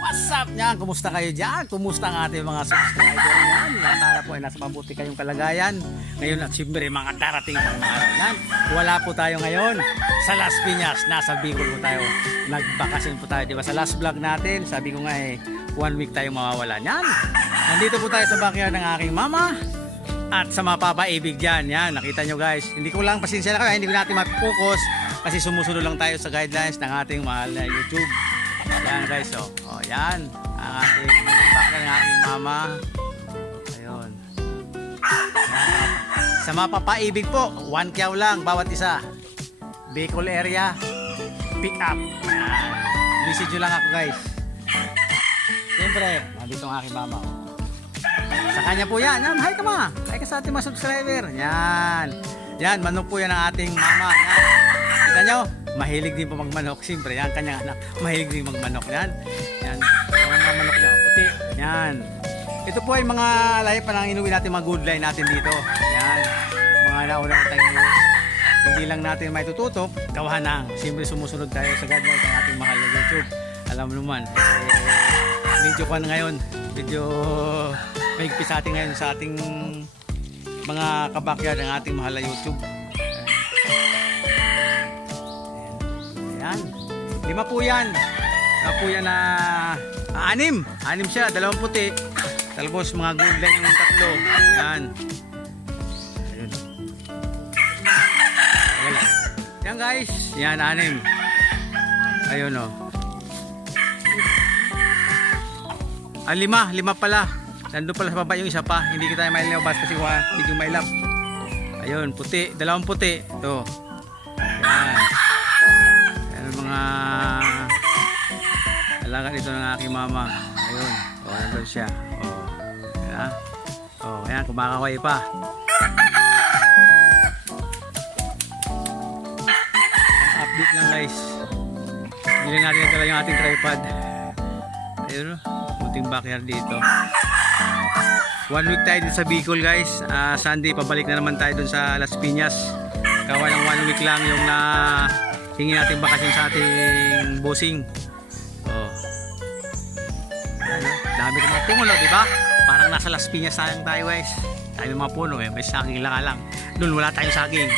What's up niyan? Kumusta kayo dyan? Kumusta ang ating mga subscriber niyan? Sana po ay nasa mabuti kayong kalagayan. Ngayon at siyempre mga darating pang araw yan. Wala po tayo ngayon sa Las Piñas. Nasa Bicol po tayo. Nagbakasyon po tayo. Di ba? Sa last vlog natin, sabi ko nga eh, one week tayo mawawala niyan. Nandito po tayo sa backyard ng aking mama. At sa mga papaibig dyan, yan, nakita nyo guys. Hindi ko lang, pasensya na kayo, hindi ko natin mapipokus kasi sumusunod lang tayo sa guidelines ng ating mahal na YouTube. Yan guys, oh. Oh, yan. Ang ating feedback ng aking mama. Ayun. Sa mga papaibig po, one kyaw lang, bawat isa. Bicol area, pick up. Yan. Message lang ako guys. Siyempre, nandito ang aking mama. Sa kanya po yan. Yan, hi ka ma. Hi ka sa ating mga subscriber. Yan. Yan, manok po yan ang ating mama. Yan. Kita nyo, mahilig din po magmanok. Siyempre, yan, kanyang anak. Mahilig din magmanok. Yan. Yan. Mga manok niya, puti. Yan. Ito po ay mga lahi pa nang inuwi natin mga good line natin dito. Yan. Mga nauna na tayo hindi lang natin may tututok, gawa na. Siyempre sumusunod tayo sa guidelines ng ating mahal na YouTube. Alam mo naman, eh, medyo kan ngayon, medyo mahigpit sa atin ngayon sa ating mga kabakyard ng ating mahal na YouTube. Ayan. Lima po yan. Lima po yan na ah, anim. Anim siya. Dalawang puti. Talbos mga good yung tatlo. Yan. Ayun. Ayan. Yan guys. Yan anim. Ayun o. Oh. Ah, lima. Lima pala. Nandun pala sa baba yung isa pa. Hindi kita may labas kasi wa, medyo mailap. Ayun, puti. Dalawang puti. Ito. Mga alaga dito ng aking mama. Ayun. O, nandun siya. O. Yan. O, ayan. Kumakaway pa. Update lang guys. Lang natin natala yung ating tripod. Ayun o. Puting backyard dito. One week tayo dun sa Bicol guys. Ah, Sunday pabalik na naman tayo dun sa Las Piñas. Kawa ng one week lang yung na hingi natin bakasyon sa ating bossing. Oh. Ano? Dami ko mga puno, di ba? Parang nasa Las Piñas tayong tayo guys. Dami mga puno eh. May saging lang lang. Doon wala tayong saging.